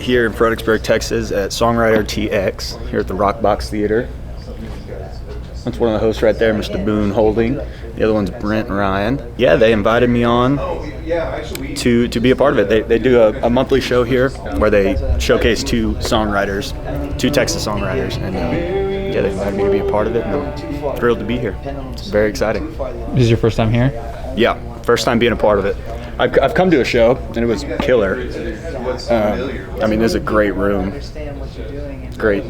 here in Fredericksburg, Texas at Songwriter TX here at the Rock Box Theater. That's one of the hosts right there, Mr. Boone Holding. The other one's Brent and Ryan. Yeah, they invited me on to be a part of it. They do a monthly show here where they showcase two Texas songwriters, and yeah, they invited me to be a part of it, and I'm thrilled to be here. It's very exciting. This is your first time here? Yeah, first time being a part of it. I've come to a show, and it was killer. I mean, this is a great room, great,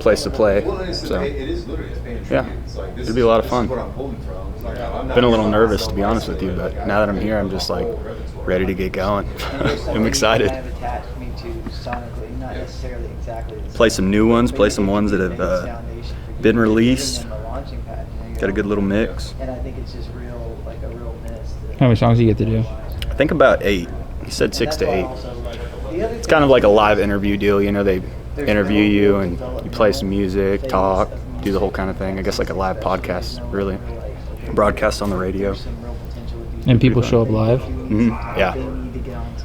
place to play. So, yeah, it'll be a lot of fun. Been a little nervous, to be honest with you, but now that I'm here, I'm just like ready to get going. I'm excited. Play some new ones, play some ones that have been released. Got a good little mix. How many songs do you get to do? I think about 8. He said 6 to 8. It's kind of like a live interview deal, they interview you and you play some music, talk, do the whole kind of thing. I guess like a live podcast, really. Broadcast on the radio. And people show up live? Mm-hmm. Yeah,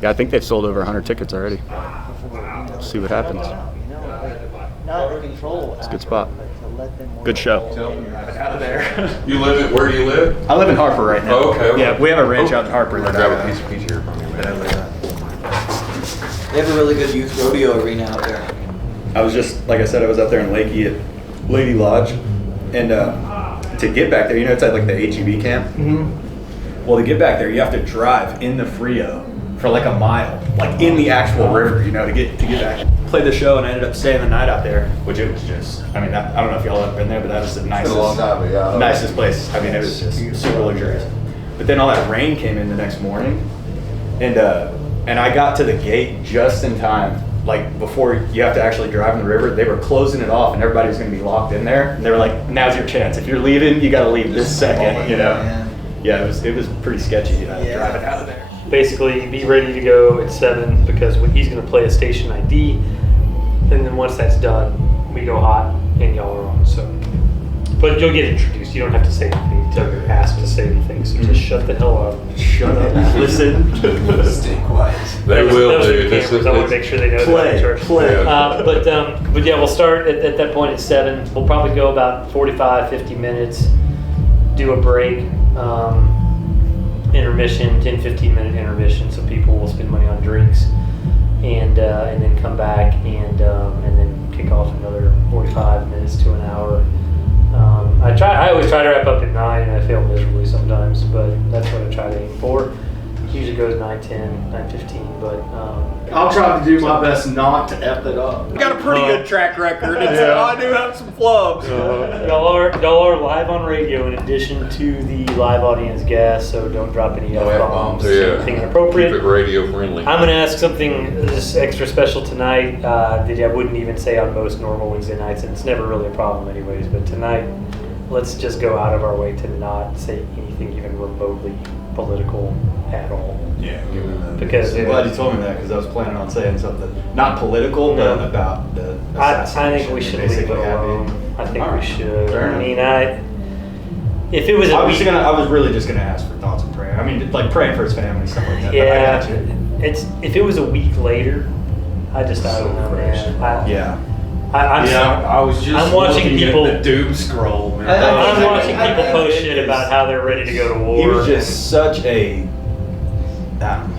I think they've sold over 100 tickets already. See what happens. It's a good spot. Good show. Out of there. Where do you live? I live in Harper right now. Oh, okay. Yeah, we have a ranch out in Harper. I'm gonna grab a piece of peach here. They have a really good youth rodeo arena out there. I was just, like I said, I was out there in Lakey at Lady Lodge, and to get back there, it's at like the HEB camp. Mm-hmm. Well, to get back there, you have to drive in the Frio for like a mile, like in the actual river, to get back. Played the show and I ended up staying the night out there, which it was just, I don't know if y'all have been there, but that was the nicest, nicest place. I mean, it was just super luxurious. But then all that rain came in the next morning, and I got to the gate just in time, like before you have to actually drive in the river. They were closing it off and everybody was going to be locked in there. And they were like, now's your chance. If you're leaving, you got to leave this second, Yeah, it was pretty sketchy driving out of there. Basically, be ready to go at 7 because he's going to play a station ID, and then once that's done, we go hot and y'all are on. So, but you'll get introduced. You don't have to say anything until you're asked to say anything. So just shut the hell up. Shut up. Listen. Stay quiet. They will do. I want to make sure they know that. Play. But yeah, we'll start at that point at 7. We'll probably go about 45, 50 minutes. Do a break. Intermission, 10-15 minute intermission, so people will spend money on drinks, and then come back and then kick off another 45 minutes to an hour. I always try to wrap up at 9, and I fail miserably sometimes, but that's what I try to aim for. Usually goes 9:10, 9:15, but I'll try to do my best not to F it up. I got a pretty good track record, and so I do have some flubs. Y'all are live on radio in addition to the live audience gas, so don't drop any F-bombs. Anything inappropriate. Keep it radio friendly. I'm going to ask something just extra special tonight that I wouldn't even say on most normal Wednesday nights, and it's never really a problem anyways, but tonight, let's just go out of our way to not say anything even remotely political at all. Yeah, because I'm glad you told me that, because I was planning on saying something not political, but about the assassination. I think we should leave it alone. I think we should. Fair I mean, if it was I was really just gonna ask for thoughts and prayer. I mean, like praying for his family, stuff like that. Yeah, but I got you. if it was a week later, I don't know, man. I'm watching people at the doom scroll, man. I'm watching people post shit about how they're ready to go to war. He was just such a.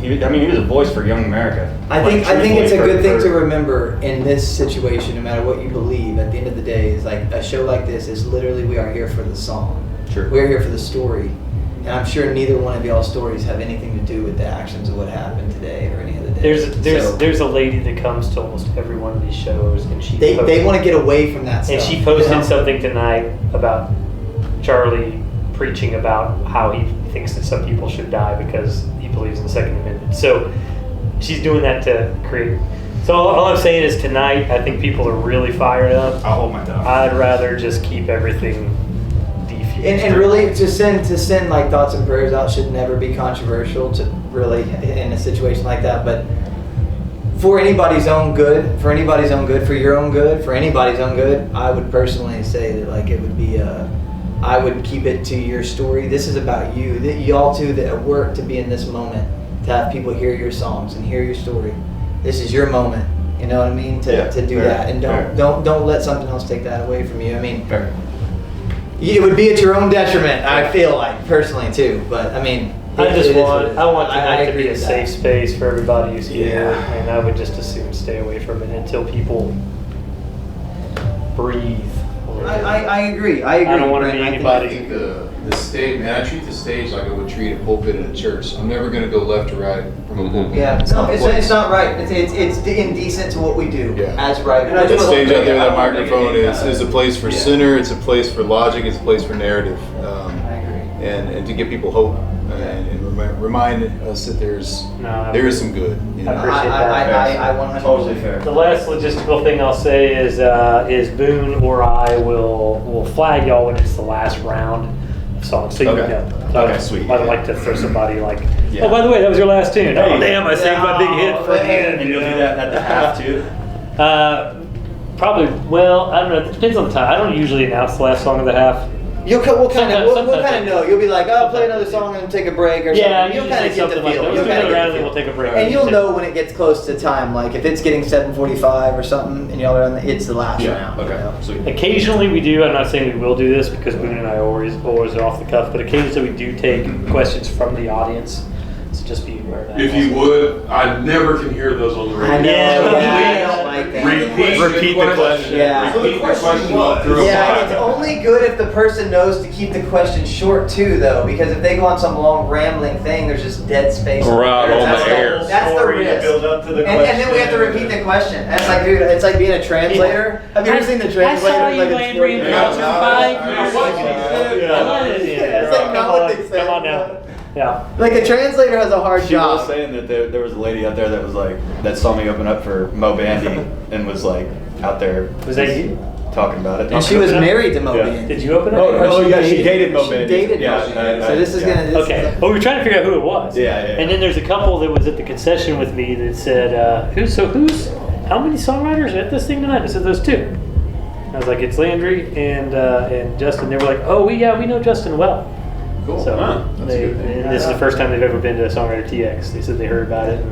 He was a voice for young America. I think it's a good thing to remember in this situation, no matter what you believe. At the end of the day, is like a show like this is literally we are here for the song. Sure. We're here for the story, and I'm sure neither one of y'all's stories have anything to do with the actions of what happened today or any other day. There's a lady that comes to almost every one of these shows, and they want to get away from that stuff. And she posted something tonight about Charlie preaching about how he thinks that some people should die because he believes in the Second Amendment. So she's doing that to create. So all I'm saying is tonight, I think people are really fired up. I'll hold my tongue. I'd rather just keep everything defused. And really, to send like thoughts and prayers out should never be controversial. To really in a situation like that, but for anybody's own good, for your own good, for anybody's own good, I would personally say that like it would be I would keep it to your story. This is about you. Y'all two that work to be in this moment, to have people hear your songs and hear your story. This is your moment. You know what I mean? To do that, and don't let something else take that away from you. I mean, it would be at your own detriment. I feel like personally too, but I mean. I want tonight to be a with safe that. space for everybody who's here, and I would just as soon stay away from it until people breathe. I agree. I don't want to Brent. be I think- anybody. I think the stage, man, I treat the stage like I would treat a pulpit in a church. I'm never gonna go left or right from a pulpit. Yeah, no, it's not right. It's indecent to what we do Yeah. as right. And I The just stage out there, I that don't think microphone it is a place for sinner, it's a place for logic, it's a place for narrative. I agree. And to give people hope and remind us that there is some good. You know? I appreciate that. I 100% Totally fair. The last logistical thing I'll say is Boone or I will flag y'all when it's the last round of songs. So you Okay. know. Okay, sweet. I would like to throw somebody like, Yeah. oh, by the way, that was your last tune. Hey. Oh, damn, I saved my big hit for the end. And you'll do that at the half too. Probably. Well, I don't know. It depends on the time. I don't usually announce the last song of the half. We'll kind Sometimes of know. You'll be like, oh, play another song and take a break or Yeah, something. You'll usually kind of get the something like feel. that. You'll Let's do kind of another get round the and then feel. we'll take a break. And you'll know when it gets close to time. Like if it's getting 7:45 or something, and y'all are on it's the last round. Okay. You know? Sweet. Occasionally we do. I'm not saying we will do this because Boone and I always are off the cuff. But occasionally we do take questions from the audience. So just be aware of that. If you would, I never can hear those on the radio. I know. Yeah, I don't like that. Repeat the question. Yeah. Repeat the question up through a Yeah, while. it's only good if the person knows to keep the question short too, though, because if they go on some long rambling thing, there's just dead space. Right, That's on the the- air. That's the Story to risk. build up to the And then we have to repeat the question. That's like, dude, it's like being a translator. Have you ever seen the translator? I saw you, Like, it's Landry, in yeah. concert bike. It's like not what they said. Come on now. Yeah. Like a translator has a hard She was job. saying that there was a lady out there that was like, that saw me open up for Mo Bandy and was like out there. Was that you? Talking about it. And she was married to Mo Yeah. Bandy. Did you open it? Oh, yeah, she dated Mo She Bandy. dated Yeah, Mo Bandy. So this is yeah. gonna. This Okay. Is Well, we were trying to figure out who it was. Yeah. And then there's a couple that was at the concession with me that said, how many songwriters are at this thing tonight? I said, those two. I was like, it's Landry and Justin. They were like, oh, we know Justin well. Cool. So Wow, that's a good thing. and this is the first time they've ever been to Songwriter TX. They said they heard about it.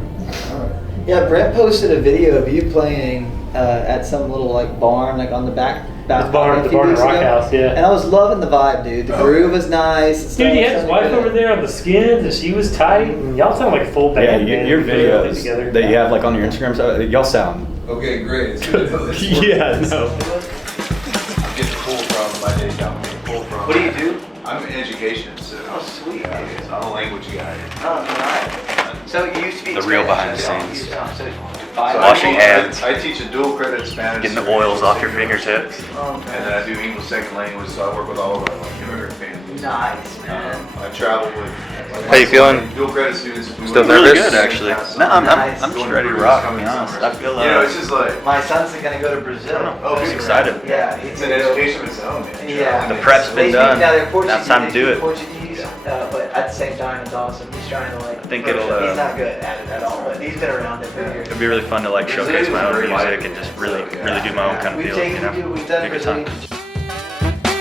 Yeah, Brent posted a video of you playing at some little like barn, like on the back The barn a few at weeks Rock ago. House, yeah. And I was loving the vibe, dude. The groove was nice. Dude, he had his wife over there on the skins, and she was tight. And y'all sound like a full Yeah, band. man. your We put everything videos together. that you have like on your Instagram, so y'all sound. Okay, great. It's good to know this. Yeah, no. I'm getting pulled from my day job. I'm getting pulled from. What do you do? I'm in education, so. Oh, sweet. Yeah, so I'm a language guy. Oh, alright. So you speak The real Spanish, behind the so- scenes. so- Washing hands. I teach a dual credit Spanish. Getting the oils off your fingertips. Oh, And then I do English second language, so I work with all of our immigrant families. nice, man. I travel with. How you feeling? Dual credit students. We Still went- really good, actually. No, I'm Nice. just ready to rock, to be honest. I feel You know, it's just like, My son's gonna go to Brazil. oh, I'm people- excited. Yeah, It's an education of its own, man. Yeah. The prep's They been speak done. now they're Now Portuguese. it's time to they do speak it. Portuguese, but at the same time, it's awesome. He's trying to like. I think it'll, He's not good at it at all, but he's been around it for years. It'd be really fun to like showcase my own music and just really do my own kind of We've deal, taken, you know? we've done Be a good time. Brazilian.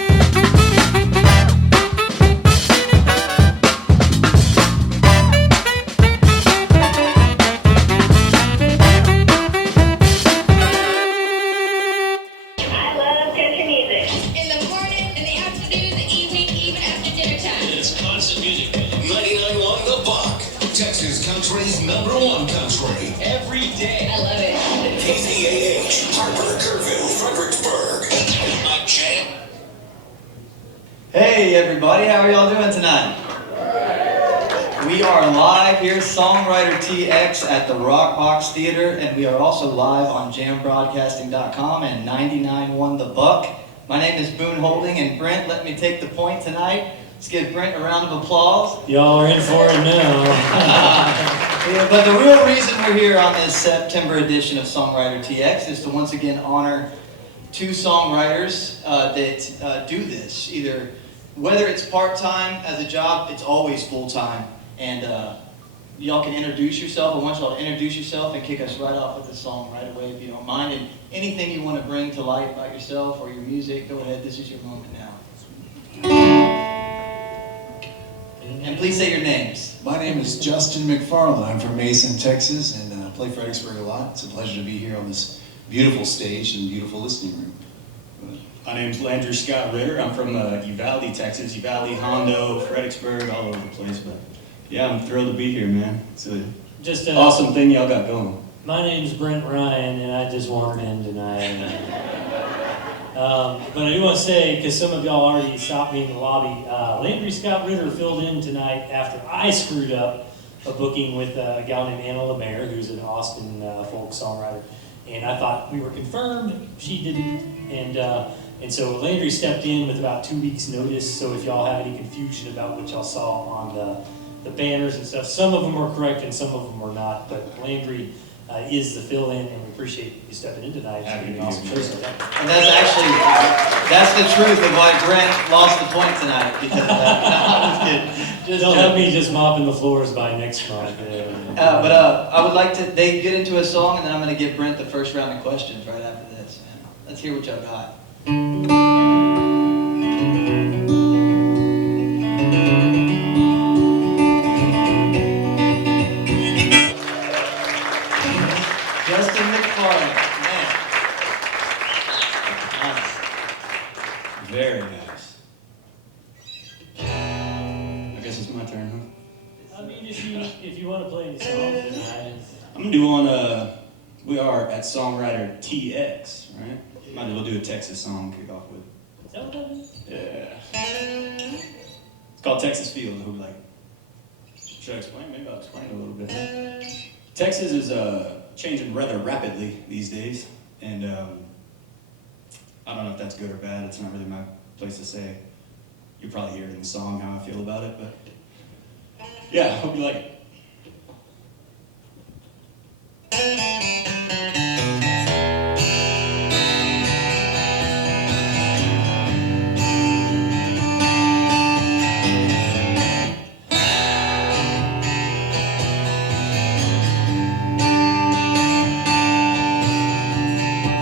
I love country music. In the morning, in the afternoon, the evening, even after dinner time. It's constant music. 99.1 The Buck. Texas Country's #1 country. Every day. I love it. KZAH, Harper, Kerrville, Fredericksburg. A jam. Hey everybody, how are y'all doing tonight? We are live here, Songwriter TX at the Rock Box Theater, and we are also live on jambroadcasting.com and 99.1 The Buck. My name is Boone Holding, and Brent, let me take the point tonight. Let's give Brent a round of applause. Y'all are in for it now. Yeah, but the real reason we're here on this September edition of Songwriter TX is to once again honor two songwriters that do this. Either whether it's part-time as a job, it's always full-time. And y'all can introduce yourself. I want y'all to introduce yourself and kick us right off with the song right away if you don't mind. And anything you want to bring to light about yourself or your music, go ahead. This is your moment now. And please say your names. My name is Justin McFarland. I'm from Mason, Texas, and play Fredericksburg a lot. It's a pleasure to be here on this beautiful stage and beautiful listening room. My name's Landry Ritter. I'm from Uvalde, Texas. Uvalde, Hondo, Fredericksburg, all over the place. But yeah, I'm thrilled to be here, man. It's an awesome thing y'all got going. My name's Brent Ryan, and I just wandered in tonight. But I do want to say, because some of y'all already stopped me in the lobby, Landry Ritter filled in tonight after I screwed up a booking with a gal named Anna LeMaire, who's an Austin folk songwriter. And I thought we were confirmed. She didn't. And so Landry stepped in with about 2 weeks' notice. So if y'all have any confusion about what y'all saw on the banners and stuff, some of them were correct and some of them were not. But Landry is the fill-in, and we appreciate you stepping in tonight. It's been an awesome show. And that's the truth of why Brent lost the point tonight, because of that. No, I was kidding. Don't have me just mopping the floors by next month. But I would like to, they get into a song, and then I'm going to give Brent the first round of questions right after this. Let's hear what y'all got. Justin McFarland, man. Nice. Very nice. I guess it's my turn, huh? I mean, if you want to play any songs tonight. I'm gonna do on we are at Songwriter TX, right? Might as well do a Texas song to kick off with. Is that what that is? Yeah. It's called Texas Field. Who like? Should I explain? Maybe I'll explain it a little bit. Texas is changing rather rapidly these days, and I don't know if that's good or bad. It's not really my place to say. You'll probably hear it in the song how I feel about it, but yeah, I hope you like it.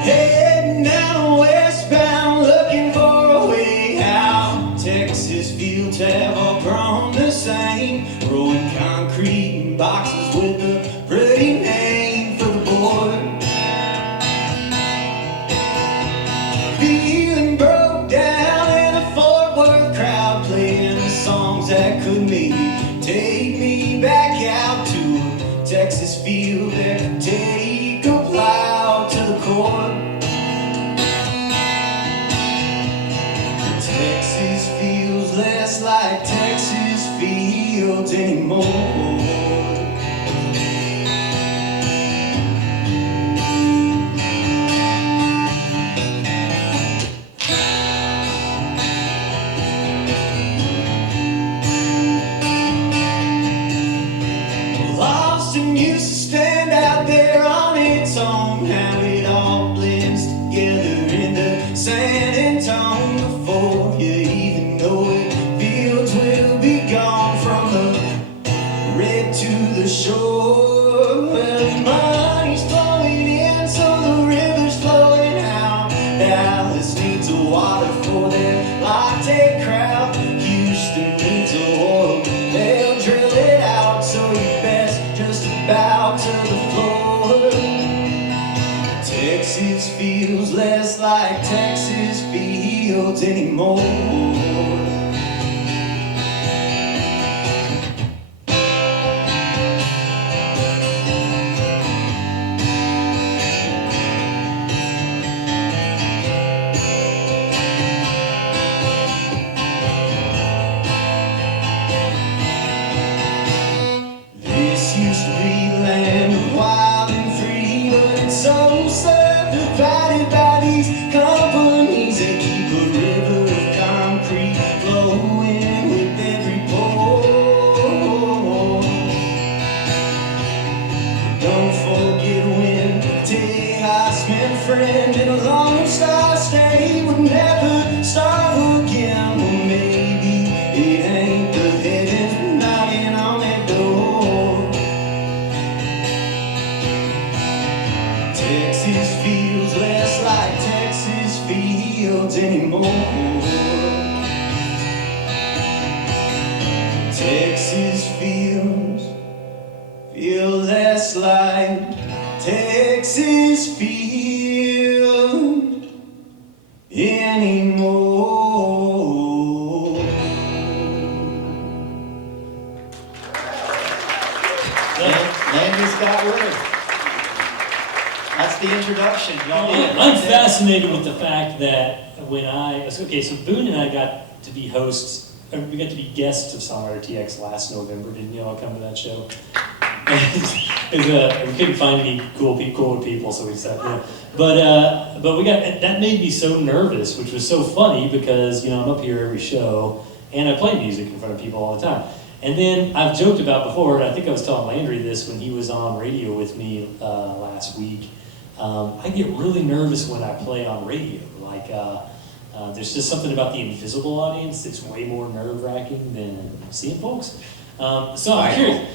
Heading down westbound, looking for a way out. Texas fields have all grown the same, rolling concrete in boxes with a pretty name for the boy. Feeling broke down in a Fort Worth crowd, playing the songs that could maybe take me back out to a Texas field that could take a plow to the core. Texas feels less like Texas fields anymore. Well, Austin used to stand out there on its own, how it all blends together into San Antonio before you even know it. Fields will be gone from the red to the shore. Well, money's flowing in, so the river's flowing out. Dallas needs a water for their latte crowd. Houston needs a oil, they'll drill it out. So you best just bow to the floor. Texas feels less like Texas fields anymore. This used to be the land of wild and free, but it's so subdivided by these companies that keep a river of concrete flowing with every pore. Don't forget when Tejas met a friend in a Lone Star State would never starve again. Well, maybe it ain't the heavens knocking on that door. Texas feels less like Texas fields anymore. Texas feels feel less like Texas field anymore. Landry Scott Ritter. That's the introduction. Y'all I'm fascinated with the fact that so Boone and I got to be hosts, or we got to be guests of Songwriter TX last November. Didn't you all come to that show? We couldn't find any cooler people, so we decided, But we that made me so nervous, which was so funny because, I'm up here every show and I play music in front of people all the time. And then I've joked about before, and I think I was telling Landry this when he was on radio with me last week. I get really nervous when I play on radio. There's just something about the invisible audience that's way more nerve-wracking than seeing folks. So I'm curious.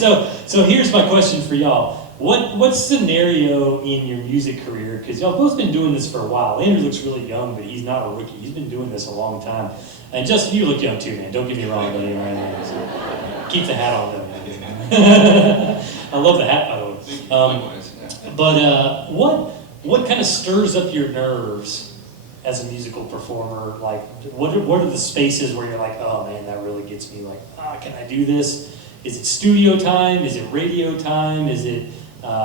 So here's my question for y'all. What scenario in your music career, because y'all both been doing this for a while. Landry looks really young, but he's not a rookie. He's been doing this a long time. And Justin, you look young too, man. Don't get me wrong, buddy. So keep the hat on, though. I love the hat, by the way. What kind of stirs up your nerves as a musical performer? Like, what are the spaces where you're like, oh man, that really gets me, like, can I do this? Is it studio time? Is it radio time? Is it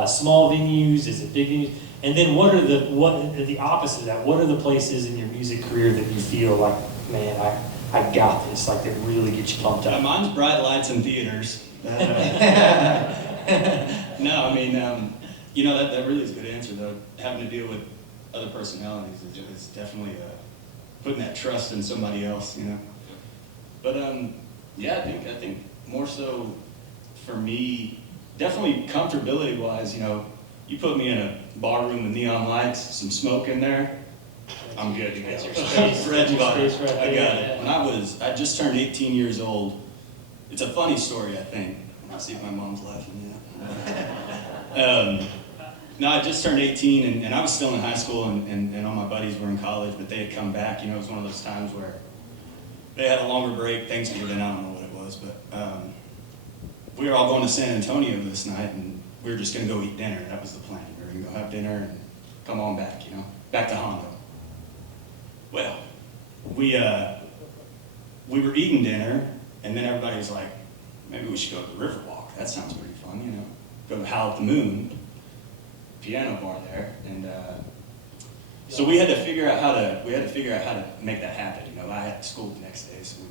small venues? Is it big venues? And then what are the opposite of that? What are the places in your music career that you feel like, man, I got this, like that really gets you pumped up? Mine's bright lights in theaters. No, I mean, that really is a good answer, though. Having to deal with other personalities is definitely putting that trust in somebody else, But I think more so for me, definitely comfortability-wise, you put me in a bar room with neon lights, some smoke in there, I'm good to go. That's your space. Bread and butter. Space right I got there, it. When I just turned 18 years old. It's a funny story, I think. I'll see if my mom's laughing yet. No, I just turned 18, and I was still in high school, and all my buddies were in college, but they had come back. It was one of those times where they had a longer break, Thanksgiving, I don't know what it was, but we were all going to San Antonio this night, and we were just going to go eat dinner. That was the plan. We were going to go have dinner and come on back, back to Hondo. Well, we were eating dinner, and then everybody was like, maybe we should go to the Riverwalk. That sounds pretty fun, Go to Howl at the Moon, piano bar there, and so we had to figure out how to make that happen. I had school the next day, so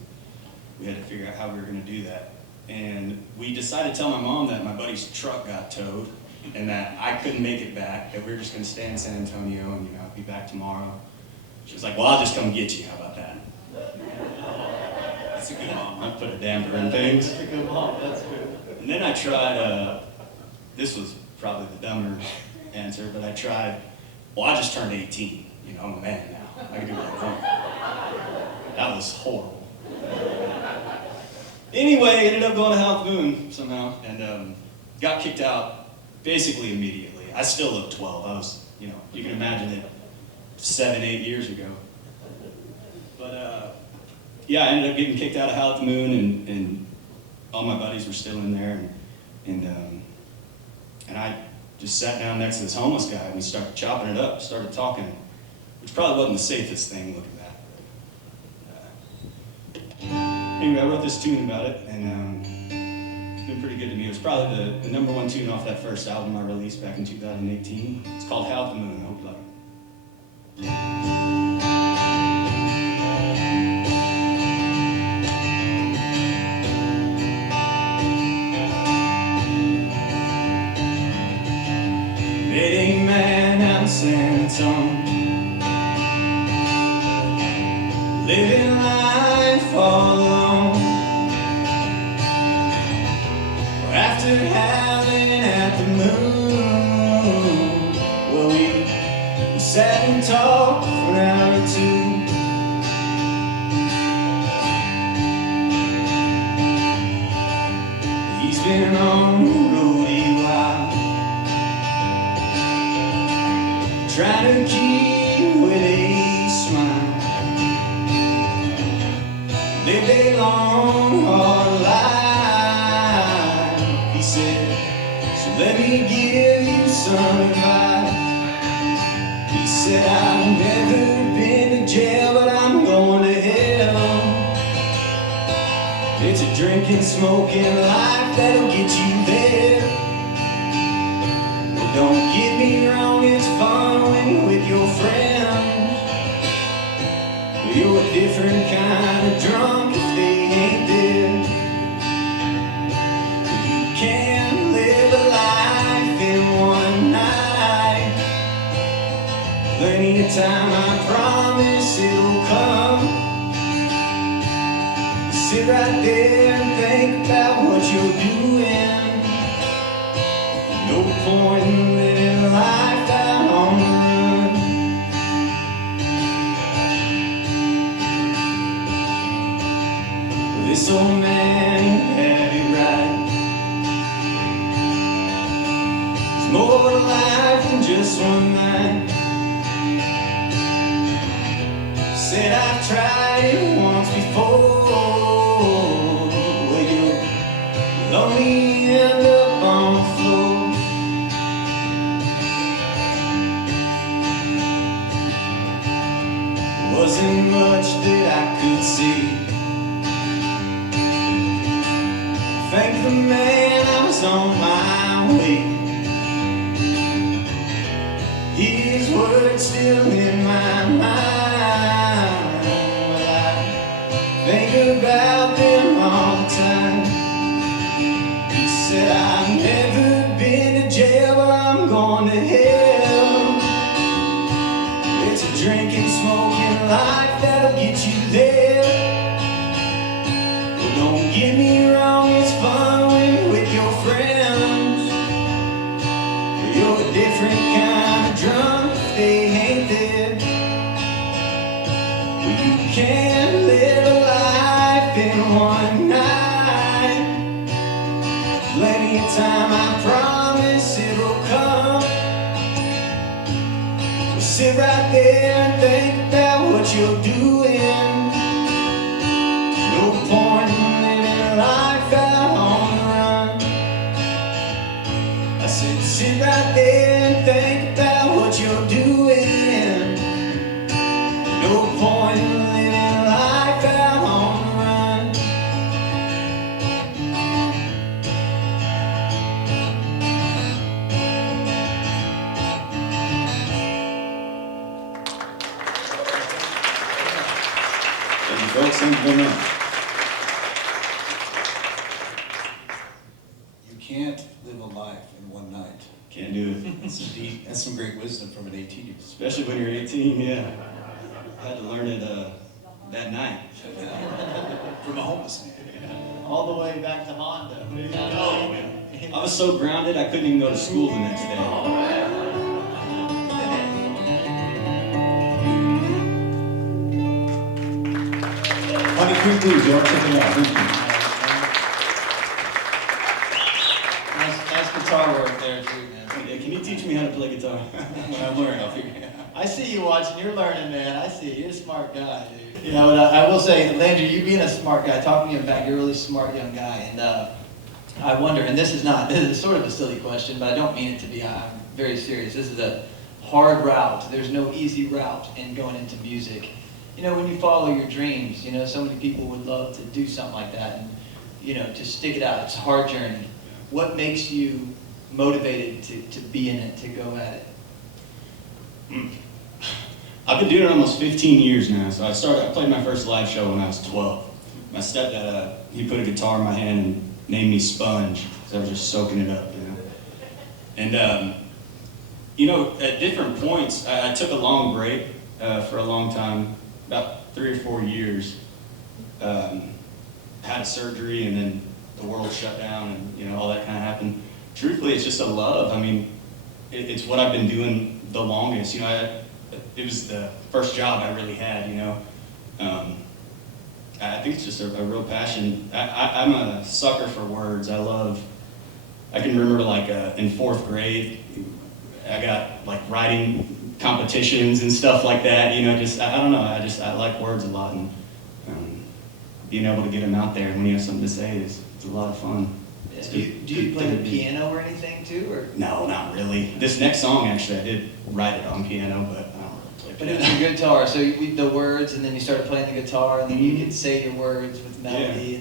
we had to figure out how we were going to do that. And we decided to tell my mom that my buddy's truck got towed, and that I couldn't make it back. That we were just going to stay in San Antonio, and I'd be back tomorrow. She was like, "Well, I'll just come get you. How about that?" That's a good mom. I put a damper in things. That's a good mom. That's good. And then I tried. This was probably the dumber answer, but I tried. Well, I just turned 18. I'm a man now. I can do what I want. That was horrible. Anyway, ended up going to Howl at the Moon somehow, and got kicked out basically immediately. I still look 12. I was, you can imagine it 7-8 years ago. But I ended up getting kicked out of Howl at the Moon, and all my buddies were still in there, and I just sat down next to this homeless guy, and we started chopping it up, started talking, which probably wasn't the safest thing looking back. Anyway, I wrote this tune about it, and it's been pretty good to me. It was probably the number one tune off that first album I released back in 2018. It's called Howl at the Moon. I hope you like it. Big man out in San Antonio, living life all alone. After howling at the moon, well, we sat and talked for an hour or two. He's been on the road a while, trying to keep with a smile. Lived a long, hard life, he said, so let me give you some advice. Said I've never been to jail, but I'm going to hell. It's a drinking, smoking life that'll get you there. Well, don't get me wrong, it's fun when you're with your friends. But you're a different kind of drunk if they ain't there. You can't live a life in one night. Plenty of time, I promise it'll come. Sit right there and think about what you're doing. No point in living life out on the run. Well, this old man, he had it right. There's more to life than just one night. Said I've tried it once before. Well, you'll only end up on the floor. Wasn't much that I could see. Thank the man I was on my way. His words still in my mind. Well, I think about them all the time. He said I've never been to jail, but I'm going to hell. It's a drinking, smoking life that'll get you there. Well, don't get me wrong, it's fun when you're with your friends. But you're a different kind of drunk if they ain't there. Well, you can't live a life in one night. Plenty of time, I promise it'll come. So sit right there and think about what you're doing. No point in living life out on the run. I said sit right there and think about what you're doing. No point in living life out on the run. Thank you, folks. Thank you very much. You can't live a life in one night. Can't do it. That's some deep, that's some great wisdom from an 18-year-old. Especially when you're 18, yeah. I had to learn it that night. From a homeless man. All the way back to Honda. I was so grounded, I couldn't even go to school the next day. Honey Creek Blues, y'all check it out. Thank you. Nice guitar work there too, man. Yeah, can you teach me how to play guitar? When I learn, I'll figure it out. I see you watching. You're learning, man. I see. You're a smart guy, dude. You know, I will say, Landry, you being a smart guy, talking to you back, you're a really smart young guy. And I wonder, and this is sort of a silly question, but I don't mean it to be. I'm very serious. This is a hard route. There's no easy route in going into music. You know, when you follow your dreams, you know, so many people would love to do something like that and, you know, to stick it out. It's a hard journey. What makes you motivated to be in it, to go at it? I've been doing it almost 15 years now. So I played my first live show when I was 12. My stepdad, he put a guitar in my hand and named me Sponge, because I was just soaking it up, you know. And, you know, at different points, I took a long break for a long time, about 3 or 4 years. Had a surgery, and then the world shut down, and, you know, all that kind of happened. Truthfully, it's just a love. I mean, it's what I've been doing the longest. You know, it was the first job I really had, you know. I think it's just a real passion. I'm a sucker for words. I can remember like in 4th grade, I got like writing competitions and stuff like that, you know, I don't know, I like words a lot, and being able to get them out there when you have something to say is a lot of fun. Yeah. Do you play the piano or anything too? Or? No, not really. This next song, actually, I did write it on piano, but I don't But it was the guitar, so the words, and then you started playing the guitar, and then you could say your words with melody,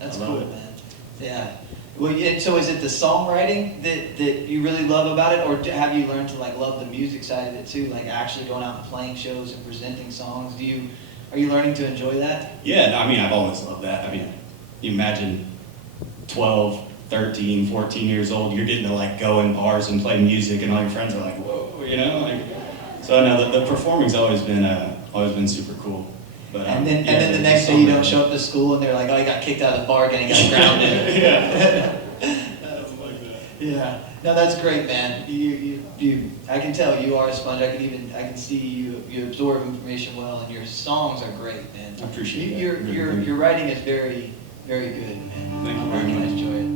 that's cool, man. Yeah. Well, so is it the songwriting that you really love about it, or have you learned to like love the music side of it too, like actually going out and playing shows and presenting songs? Are you learning to enjoy that? Yeah, no, I mean, I've always loved that. I mean, you imagine 12, 13, 14 years old, you're getting to like go in bars and play music, and all your friends are like, whoa, you know, like. So no, the performing's always been super cool. But, and then the next day you don't show up to school and they're like, oh, you got kicked out of the bar and you got grounded. Yeah. No, that's great, man. You I can tell you are a sponge. I can see you absorb information well, and your songs are great, man. I appreciate that. Your writing is very, very good, man. Thank you very much. I enjoy it.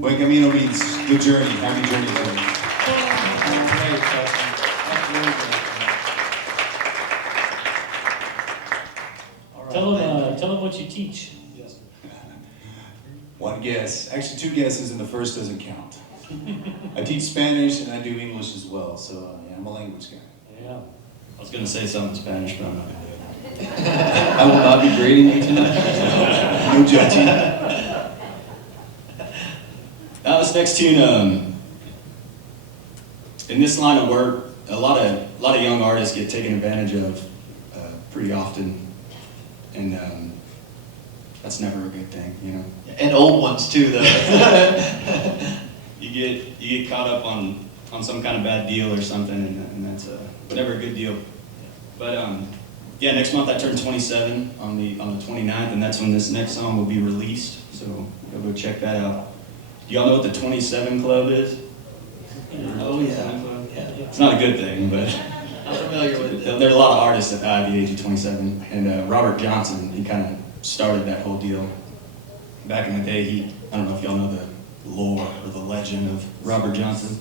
Buen camino means good journey. Happy journey. That's great, Justin. That's really great. Tell them what you teach. Yes. One guess. Actually, two guesses, and the first doesn't count. I teach Spanish and I do English as well, so yeah, I'm a language guy. Yeah. I was gonna say something in Spanish, but I'm not gonna do it. I will not be grading you tonight. No judging. Now this next tune, in this line of work, a lot of young artists get taken advantage of pretty often. And that's never a good thing, you know. And old ones too, though. you get caught up on some kind of bad deal or something, and that's never a good deal. But yeah, next month I turn 27 on the 29th, and that's when this next song will be released. So go check that out. Do y'all know what the 27 Club is? Oh yeah. It's not a good thing, but. I'm familiar with it. There are a lot of artists that die at the age of 27, and Robert Johnson, he kind of started that whole deal. Back in the day, I don't know if y'all know the lore or the legend of Robert Johnson.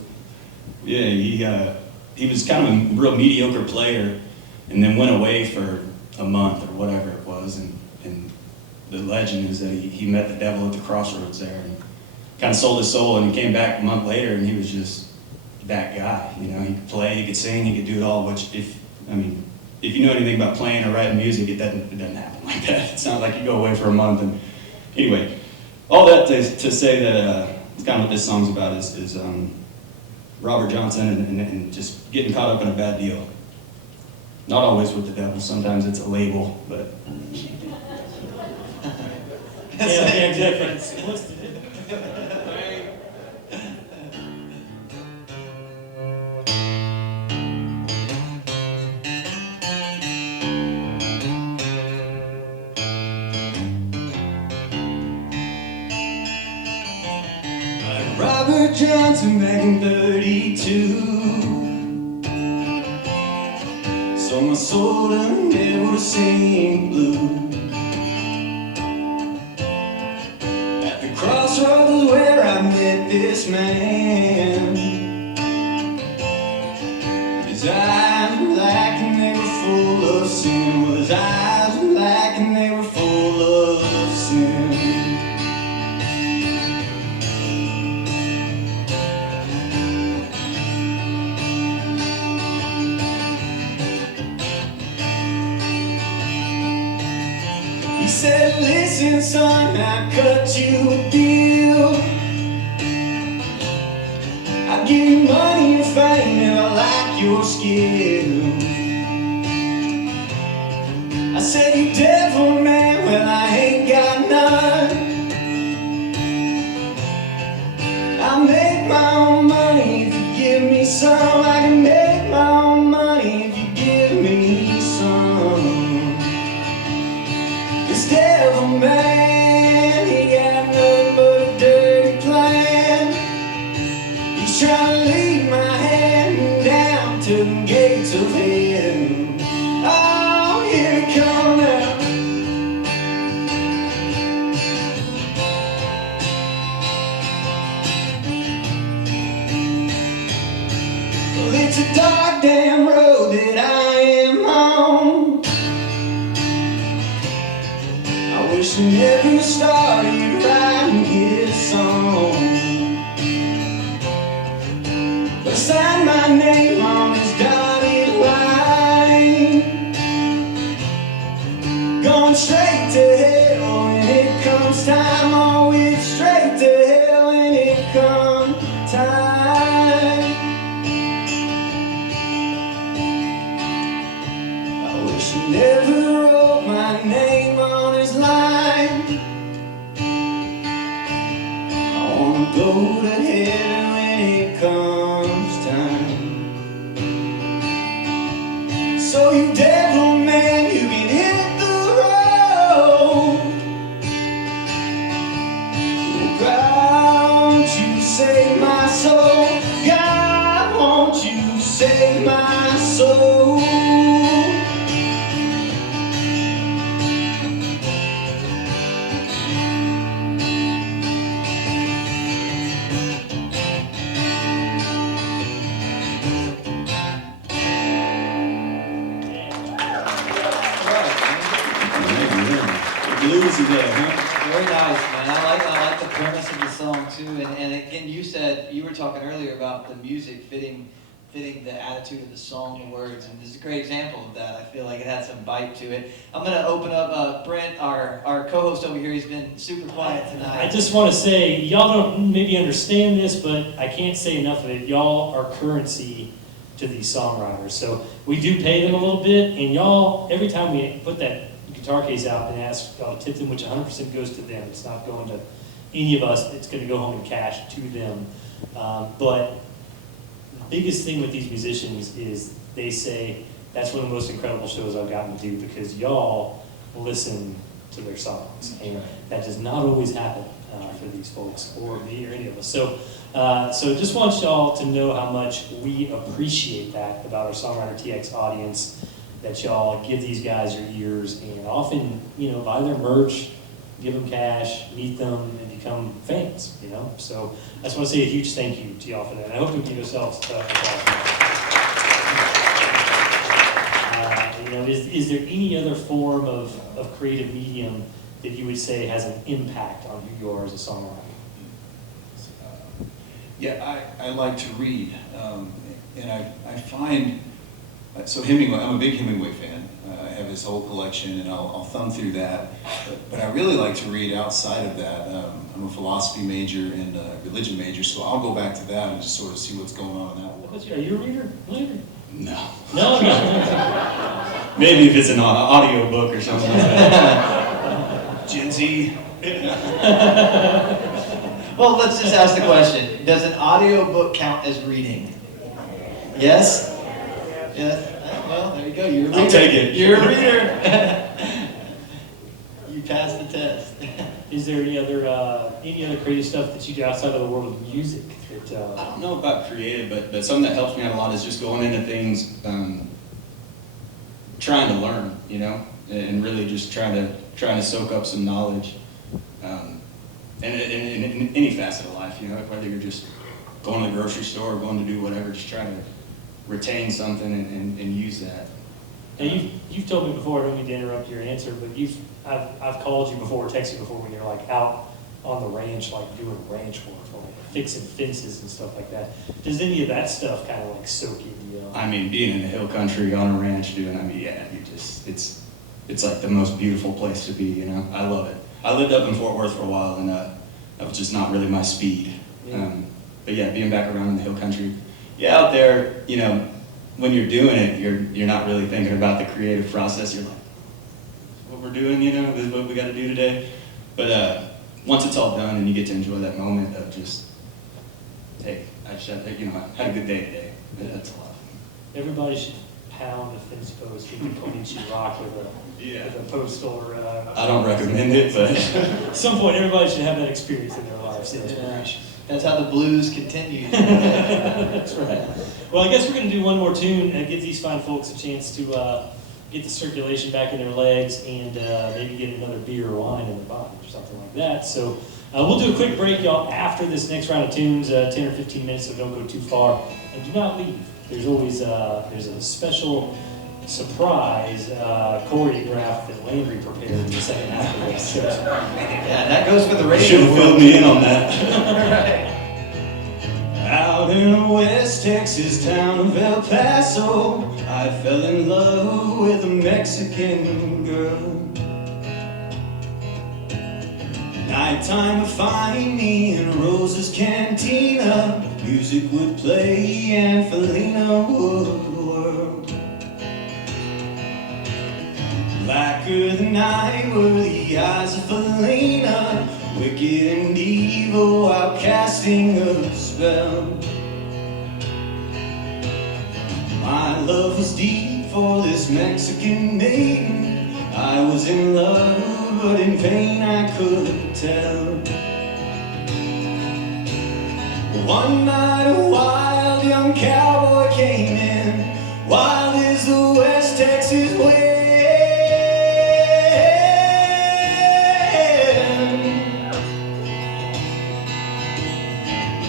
Yeah, he was kind of a real mediocre player, and then went away for a month or whatever it was, and the legend is that he met the devil at the crossroads there, and kind of sold his soul, and he came back a month later, and he was just that guy, you know. He could play, he could sing, he could do it all. Which, if you know anything about playing or writing music, it doesn't happen like that. It's not like you go away for a month. And anyway, all that to say that it's kind of what this song's about is Robert Johnson and just getting caught up in a bad deal. Not always with the devil. Sometimes it's a label, but. Yeah, exactly. What's the difference? Robert Johnson back in 32 sold my soul and never sing blue. At the crossroads where I met this man, his eyes were black and they were full of sin. Well, his eyes were black and they were full of sin. He said, listen son, I cut you a deal. I'll give you money and fame and I like your skill. I said, you devil man, well I ain't got none. I'll make my own money if you give me some. I can make my own money if you give me some. This devil man, he got nothing but a dirty plan. He's trying to lead my hand down to the gates of heaven. Oh, here he come now. Well, it's a dark damn road that I am on. I wish I never started writing his song. But I signed my name on his dotted line. wish I never wrote my name on his line. I wanna go to heaven when it comes time. So you devil man, you can hit the road. Oh God, won't you save my soul? God, won't you save my soul? Bluesy there, huh? Very nice, man. I like the premise of the song too. And again, you said you were talking earlier about the music fitting the attitude of the song, the words, and this is a great example of that. I feel like it had some bite to it. I'm gonna open up Brent, our co-host over here. He's been super quiet tonight. I just want to say, y'all don't maybe understand this, but I can't say enough of it. Y'all are currency to these songwriters. So we do pay them a little bit, and y'all, every time we put that guitar case out and ask y'all to tip them, which 100% goes to them. It's not going to any of us. It's going to go home in cash to them. But the biggest thing with these musicians is they say, that's one of the most incredible shows I've gotten to do because y'all listen to their songs. And that does not always happen for these folks or me or any of us. So just want y'all to know how much we appreciate that about our Songwriter TX audience, that y'all give these guys your ears and often, buy their merch, give them cash, meet them, and become fans, So I just want to say a huge thank you to y'all for that. And I hope you give yourselves applause. Is there any other form of creative medium that you would say has an impact on who you are as a songwriter? Yeah, I like to read, and I find, so Hemingway, I'm a big Hemingway fan. I have his whole collection, and I'll thumb through that. But I really like to read outside of that. I'm a philosophy major and a religion major, so I'll go back to that and just sort of see what's going on in that world. Are you a reader? No. No. Maybe if it's an audio book or something like that. Gen Z. Well, let's just ask the question. Does an audio book count as reading? Yes? Yes? Well, there you go. You're a reader. I'll take it. You're a reader. You passed the test. Is there any other creative stuff that you do outside of the world of music? I don't know about creative, but something that helps me out a lot is just going into things, trying to learn, and really just trying to soak up some knowledge, and in any facet of life, whether you're just going to the grocery store or going to do whatever, just trying to retain something and use that. Now you've told me before, I don't mean to interrupt your answer, but I've called you before, texted you before when you're like out on the ranch, like doing ranch work, or like fixing fences and stuff like that. Does any of that stuff kind of like soak in you? I mean, being in the hill country on a ranch it's like the most beautiful place to be, I love it. I lived up in Fort Worth for a while, and that was just not really my speed. Yeah. But yeah, being back around in the hill country, out there, when you're doing it, you're not really thinking about the creative process. You're like, what we're doing, this is what we got to do today. But once it's all done and you get to enjoy that moment of just, hey, I just had a good day today. That's a lot. Everybody should pound a fence post with a Koenichi rock with a post or. I don't recommend it, but at some point everybody should have that experience in their lives. That's how the blues continue. That's right. Well, I guess we're going to do one more tune and give these fine folks a chance to get the circulation back in their legs and maybe get another beer or wine in their body or something like that. So we'll do a quick break, y'all, after this next round of tunes, 10 or 15 minutes, so don't go too far. And do not leave. There's always there's a special surprise choreograph that Landry prepared in the second half of this show. Yeah, that goes for the radio. Should have filled me in on that. Right. Out in a West Texas town of El Paso, I fell in love with a Mexican girl. Nighttime would find me in Rosa's cantina. Music would play and Felina would whirl. night were the eyes of Felina, wicked and evil while casting a spell. My love was deep for this Mexican maiden. I was in love, but in vain I could tell. One night a wild young cowboy came in, wild as the West Texas wind.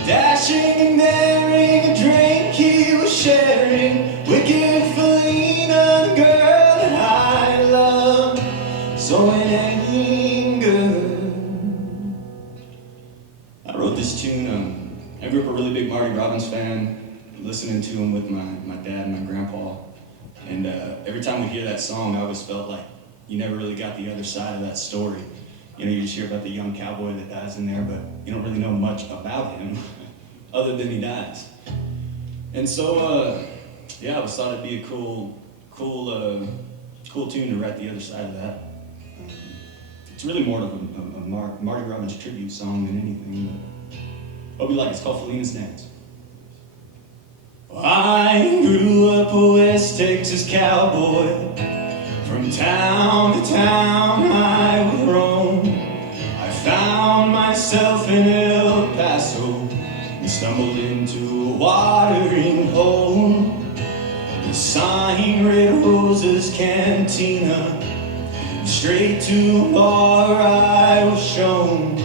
Dashing and daring, a drink he was sharing, wicked Felina, the girl that I love, so in anger. I wrote this tune, I grew up a really big Marty Robbins fan, listening to him with my dad and my grandpa, and every time we hear that song, I always felt like you never really got the other side of that story. You know, you just hear about the young cowboy that dies in there, but you don't really know much about him, other than he dies. And so, yeah, I always thought it'd be a cool tune to write the other side of that. It's really more of a Marty Robbins tribute song than anything, but hope you like it. It's called Felina's Dance. I grew up a West Texas cowboy. From town to town I would roam. I found myself in El Paso and stumbled into a watering hole. The sign read Rosa's Cantina. Straight to a bar I was shown.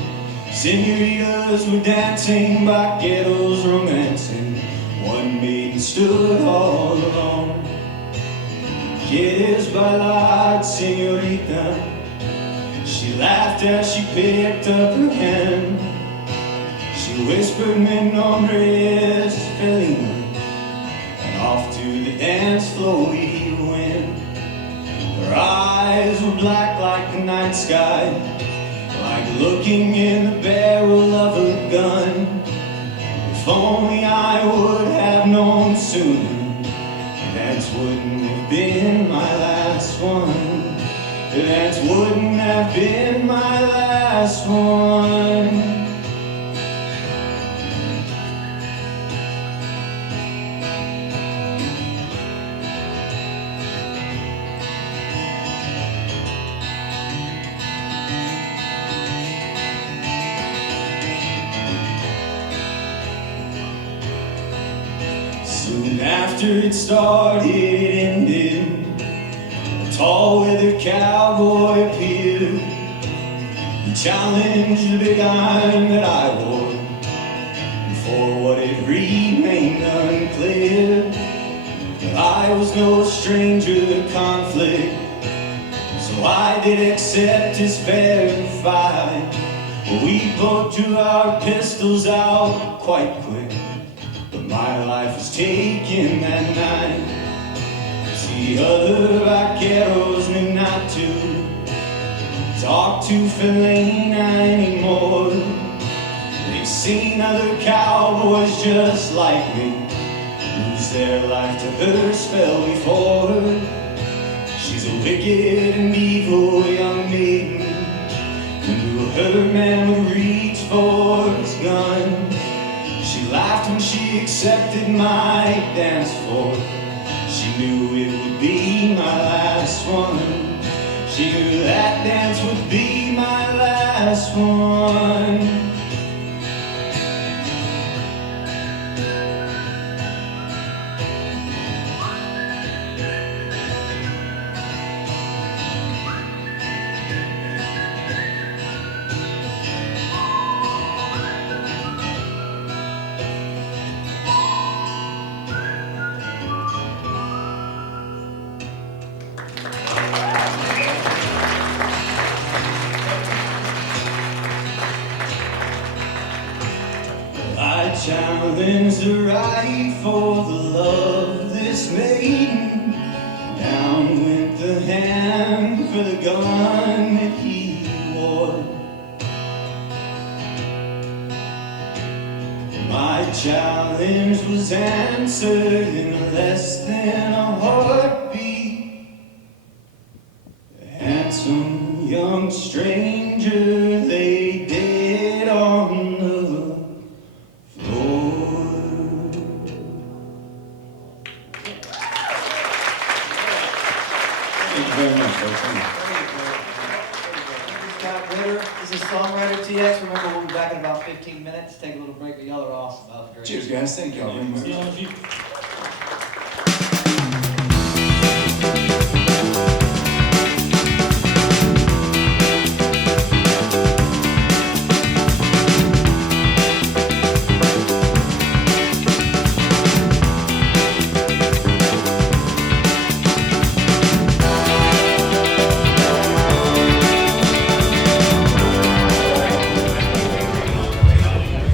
Senoritas were dancing, vaqueros romancing. One maiden stood all alone. ¿Quieres bailar, señorita? She laughed as she picked up her hand. She whispered, mi nombre es Felina. And off to the dance floor we went. Her eyes were black like the night sky, like looking in the barrel of a gun. If only I would have known sooner, dance wouldn't have been my last one. The dance wouldn't have been my last one. Soon after it started, it ended. A tall weathered cowboy appeared. He challenged the big iron that I wore, and for what it remained unclear. But I was no stranger to conflict, so I did accept his fair fight. We both drew our pistols out quite quick, but my life was taken that night. The other vaqueros knew not to talk to Felina anymore. They've seen other cowboys just like me lose their life to her spell before. She's a wicked and evil young maiden who knew her man would reach for his gun. She laughed when she accepted my dance floor. She knew it would be my last one. She knew that dance would be my last one. I challenge the right for the love of this maiden. Down went the hand for the gun that he wore. My challenge was answered in less than a heartbeat. The handsome stranger lay dead on the floor. Thank you very much, folks. Ritter, this is Songwriter TX. Remember, we'll be back in about 15 minutes. Take a little break, but y'all are awesome. That was great. Cheers, guys. Thank y'all very much. See y'all in a few.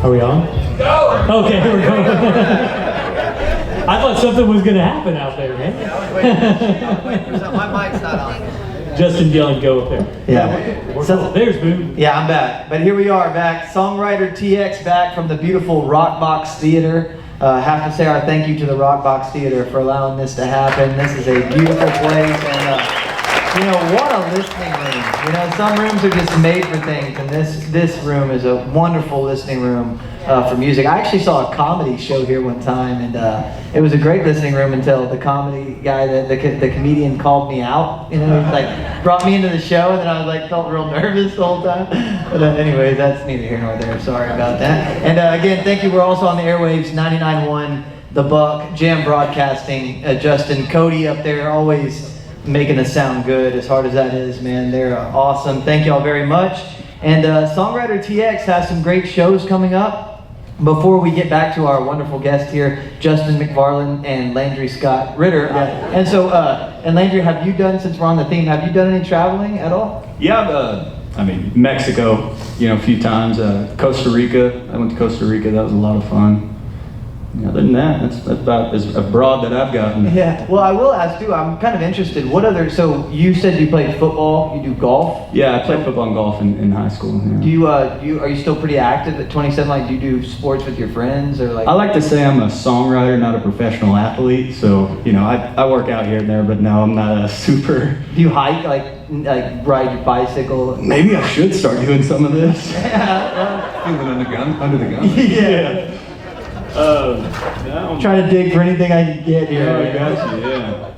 Are we on? No! Okay, we're going. I thought something was going to happen out there, man. I was waiting for something. My mic's not on. Justin yelling, go up there. Yeah. So, there's Boo. Yeah, I'm back. But here we are back. Songwriter TX back from the beautiful Rockbox Theater. Have to say our thank you to the Rockbox Theater for allowing this to happen. This is a beautiful place, and you know, what a listening room. You know, some rooms are just made for things, and this room is a wonderful listening room for music. I actually saw a comedy show here one time, and it was a great listening room until the comedy guy, the comedian, called me out. You know, he like brought me into the show, and then I was like felt real nervous the whole time. But anyways, that's neither here nor there. Sorry about that. And again, thank you. We're also on the airwaves, 99.1 The Buck, Jam Broadcasting. Justin, Cody up there, always making us sound good, as hard as that is, man. They're awesome. Thank y'all very much. And Songwriter TX has some great shows coming up. Before we get back to our wonderful guest here, Justin McFarland and Landry Ritter. And so, and Landry, have you done, since we're on the theme, have you done any traveling at all? Yeah, I mean, Mexico, you know, a few times. Costa Rica, I went to Costa Rica, that was a lot of fun. Other than that, that's about as broad that I've gotten. Yeah. Well, I will ask too. I'm kind of interested. What other? So you said you played football. You do golf. Yeah, I played football and golf in high school. Yeah. Do you are you still pretty active at 27? Like, do you do sports with your friends or like? I like to say I'm a songwriter, not a professional athlete. So you know, I work out here and there, but no, I'm not a super. Do you hike, like ride your bicycle? Maybe I should start doing some of this. Yeah. Feeling under the gun. Yeah. No. Trying to dig for anything I can get here. Yeah, I got you, yeah.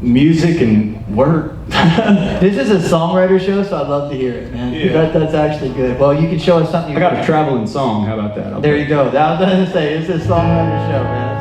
Music and work. This is a songwriter show, so I'd love to hear it, man. Yeah. That's actually good. Well, you can show us something. I got a traveling song. How about that? There you go. That was what I was going to say. This is a songwriter show, man.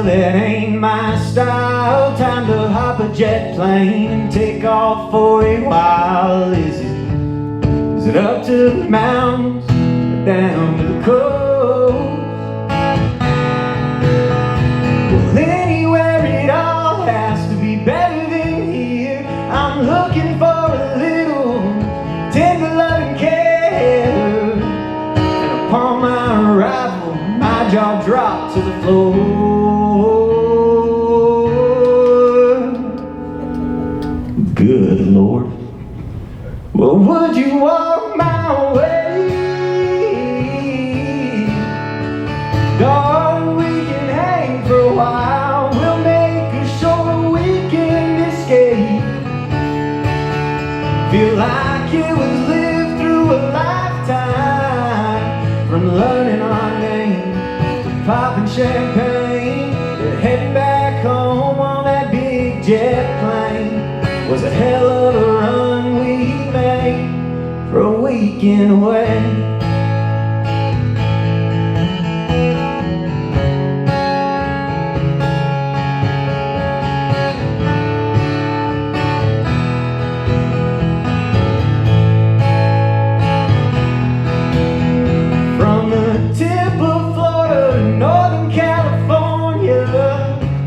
Well, that ain't my style. Time to hop a jet plane and take off for a while. Is it up to the mountains or down to the coast? Well, anywhere it all has to be better than here. I'm looking for a little tender loving care. And upon my arrival, my jaw dropped to the floor. Good Lord. Well, would you walk my way? Darling, we can hang for a while. We'll make a short weekend escape. Feel like it was lived through a lifetime. From learning our name to popping champagne to heading back home on that big jet plane. Was a hell of a run we made for a weekend away. From the tip of Florida to Northern California,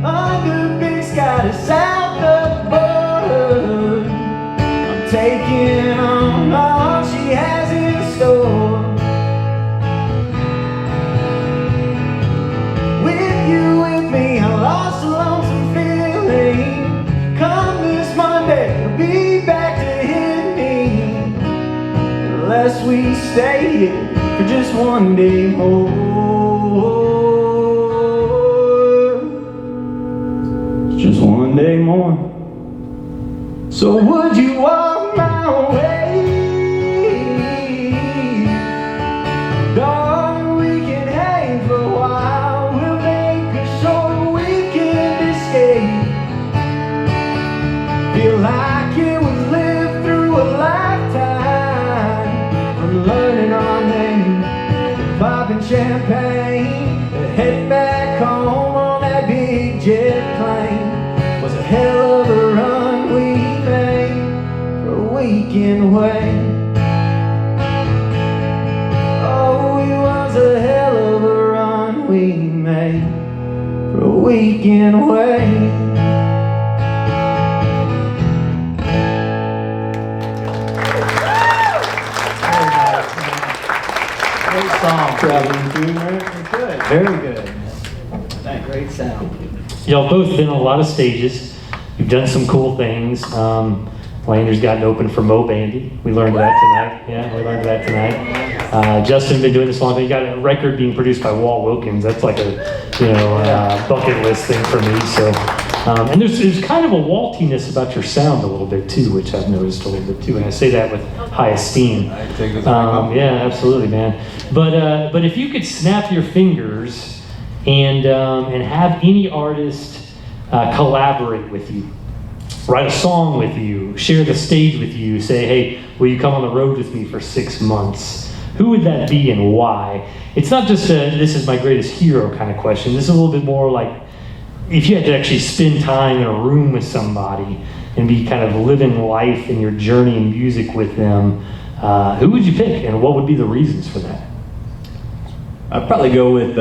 under big sky to south of the border, I'm taking on all she has in store. unless we stay here for just one day more. Just one day more. So would you walk my way? Darling, we can hang for a while. We'll make a short weekend escape. Feel like it was lived through a lifetime. From learning our name, popping champagne, heading back home on that big jet plane. Was a hell of a run we made for a weekend away. Oh, it was a hell of a run we made for a weekend away. Great song. Traveling tune, right? Good. Very good. Great sound. Y'all both been on a lot of stages. You've done some cool things. Landry's gotten open for Mo Bandy. We learned that tonight. Yeah, we learned that tonight. Justin's been doing this a long time. You got a record being produced by Walt Wilkins. That's like a bucket list thing for me. So, and there's kind of a Waltiness about your sound a little bit too, which I've noticed a little bit too. And I say that with high esteem. Yeah, absolutely, man. But if you could snap your fingers and have any artist collaborate with you, write a song with you, share the stage with you, say, hey, will you come on the road with me for 6 months? Who would that be and why? It's not just a this is my greatest hero kind of question. This is a little bit more like if you had to actually spend time in a room with somebody and be kind of living life in your journey in music with them, who would you pick and what would be the reasons for that? I'd probably go with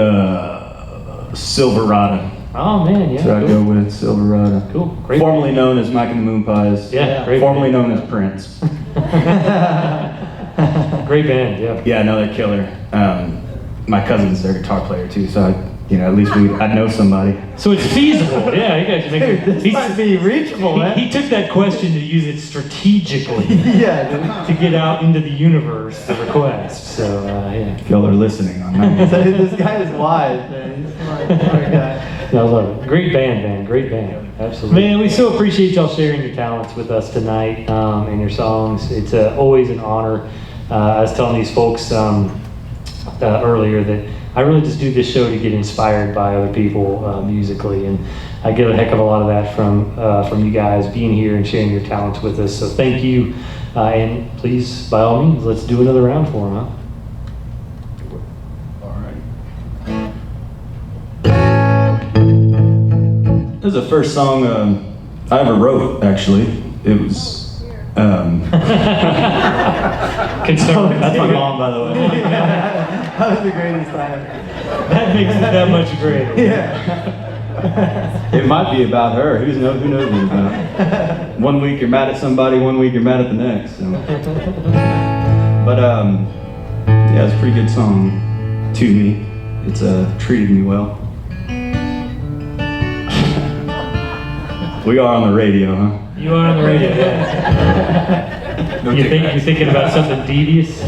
Silverado. Oh man, yeah. So I'd go with Silverado. Cool. Great. Formerly known as Mike and the Moon Pies. Yeah. Great Formerly band. known as Prince. Great band, yeah. Yeah, another killer. My cousin's their guitar player too, so at least I'd know somebody. So it's feasible, yeah. You guys make it. This might be reachable, man. He took that question to use it strategically. Yeah, dude. To get out into the universe, the request. So yeah. If y'all are listening on that. So this guy is wise, man. He's a smart guy. I love it. Great band, man. Great band. Absolutely. Man, we so appreciate y'all sharing your talents with us tonight and your songs. It's always an honor. I was telling these folks earlier that I really just do this show to get inspired by other people musically, and I get a heck of a lot of that from you guys being here and sharing your talents with us. So thank you, and please, by all means, let's do another round for them, huh? This is the first song I ever wrote, actually. It was... Concerned. That's my mom, by the way. That was the greatest time. That makes it that much greater. Yeah. It might be about her. Who knows what it's about? 1 week you're mad at somebody, 1 week you're mad at the next. So. But yeah, it's a pretty good song to me. It's treated me well. We are on the radio, huh? You are on the radio, yeah. You're thinking about something devious?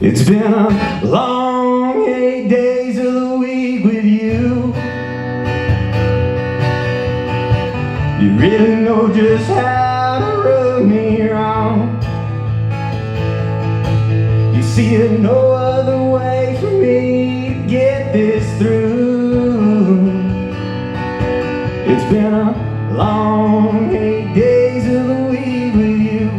It's been a long 8 days of the week with you. You really know just how to rub me wrong. You see there's no other way for me to get this through. It's been a long 8 days of the week with you.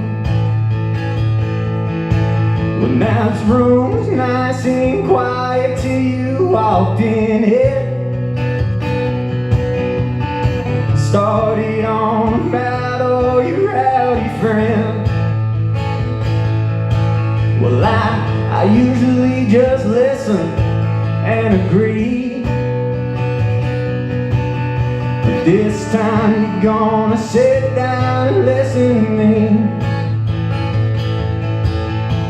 Well, now this room's nice and quiet till you walked in here. Started on about all your rowdy friends. Well, I usually just listen and agree. This time you're gonna sit down and listen to me.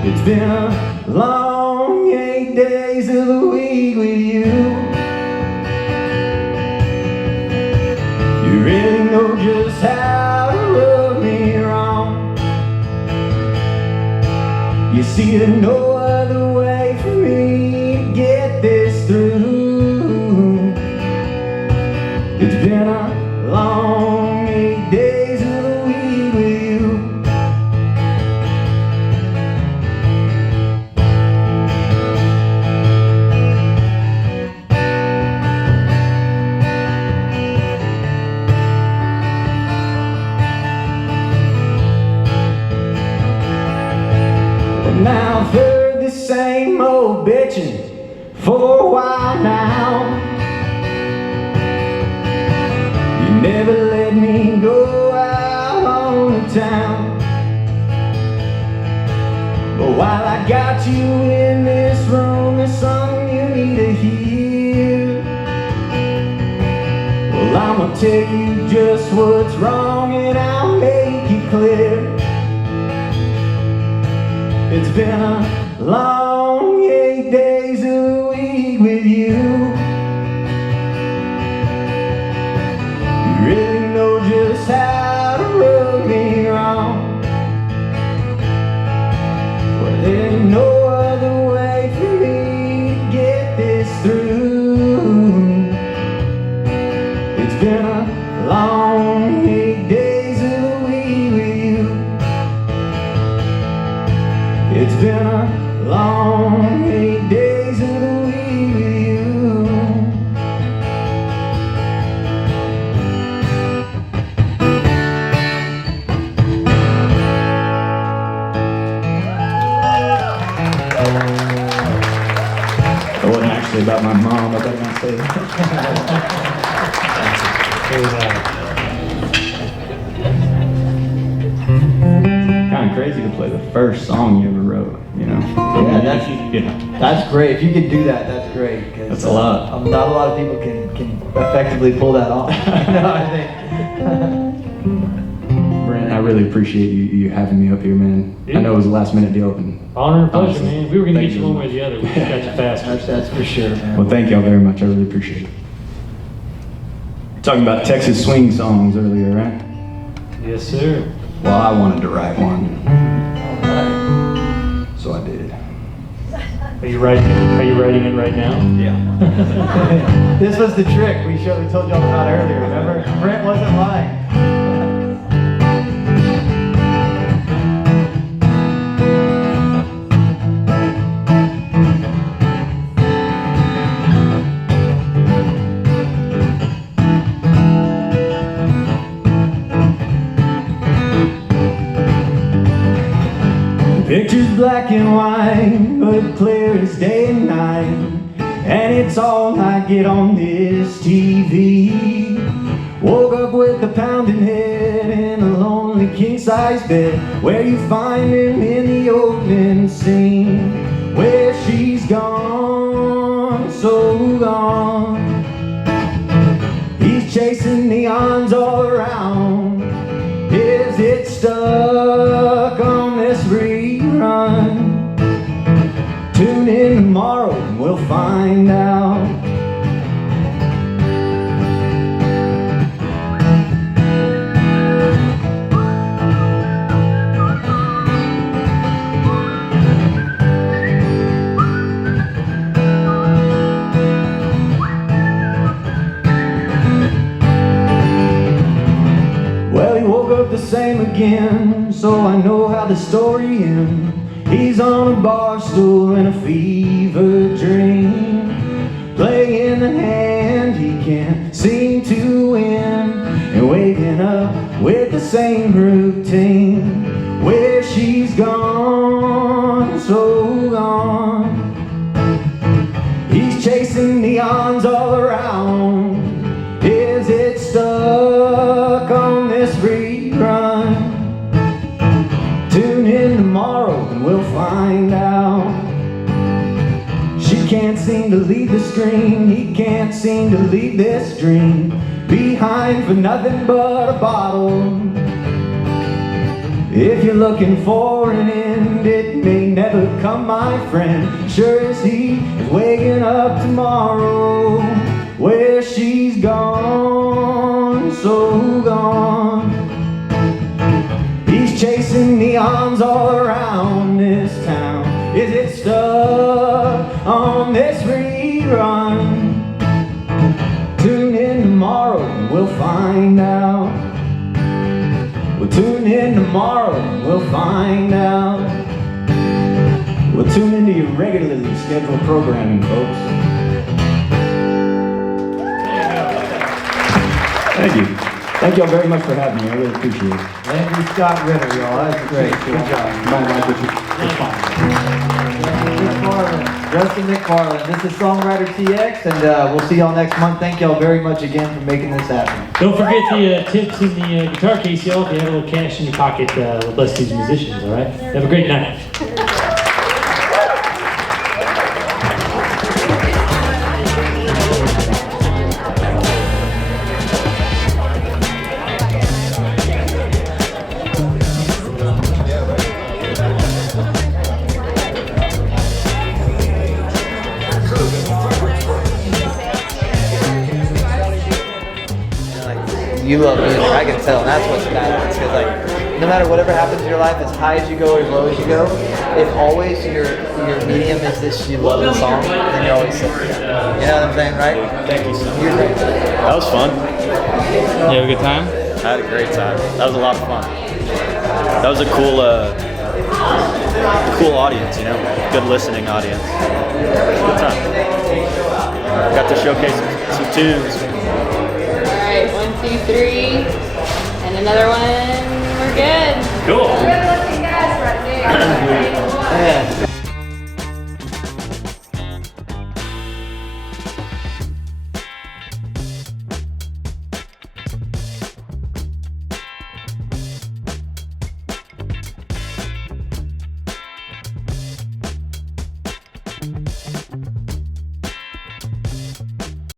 It's been a long 8 days of the week with you. You really know just how to rub me wrong. You see, there's no other way for me to get this through. It's been a long 8 days of the week with you. Now I've heard the same old bitching for a while now. You never let me go out on the town. But while I got you in this room, there's something you need to hear. Well, I'ma tell you just what's wrong and I'll make it clear. It's been a long 8 days of the week with you. You really know just how to rub me wrong. Well, there's no other way for me to get this through. It's been a long 8 days of the week with you. It's been a long 8 days of the week with you. It wasn't actually about my mom, I better not say that. Kind of crazy to play the first song you ever wrote, you know? Yeah, that's great. If you could do that, that's great. That's a lot. Not a lot of people can effectively pull that off. You know, I think. Brent, I really appreciate you having me up here, man. I know it was a last minute deal. Honor and pleasure, honestly, man. We were going to thank get you one way or the other. We just got you faster. That's for sure, man. Well, thank y'all very much. I really appreciate it. Talking about Texas swing songs earlier, right? Yes, sir. Well, I wanted to write one. So I did. Are you writing it right now? Yeah. This was the trick we told y'all about earlier, remember? Brent wasn't lying. Pictures black and white, but clear as day and night. And it's all I get on this TV. Woke up with a pounding head in a lonely king-size bed, where you find him in the opening scene, where she's gone, so gone. He's chasing neons all around. Is it stuck on this rerun? Tune in tomorrow and we'll find out. Well, he woke up the same again, so I know how the story ends. He's on a bar stool in a fever dream, playing the hand he can't seem to win, and waking up with the same routine, where she's gone, so gone. He's chasing neons all around. Is it stuck on this rerun? Tune in tomorrow and we'll find out. She can't seem to leave the screen, he can't seem to leave this dream behind for nothing but a bottle. If you're looking for an end, it may never come, my friend. Sure as he is waking up tomorrow, where she's gone, so gone. He's chasing neons all around this town. Is it stuck on this rerun? Tune in tomorrow and we'll find out. We'll tune in tomorrow and we'll find out. We'll tune into your regularly scheduled programming, folks. Thank you. Thank y'all very much for having me. I really appreciate it. Landry Scott Ritter, y'all. That's great. Good job. Justin McFarland. This is Songwriter TX, and we'll see y'all next month. Thank y'all very much again for making this happen. Don't forget the tips in the guitar case, y'all. If you have a little cash in your pocket, we'll bless these musicians, all right? Have a great night. You love music, I can tell, and that's what's bad. Because like, no matter whatever happens in your life, as high as you go or as low as you go, if always your medium is this, you love the song, then you're always singing. You know what I'm saying, right? Thank you so much. You're great. That was fun. You have a good time? I had a great time. That was a lot of fun. That was a cool audience, you know, good listening audience. Good time. Got to showcase some tunes. All right, 1, 2, 3, and another one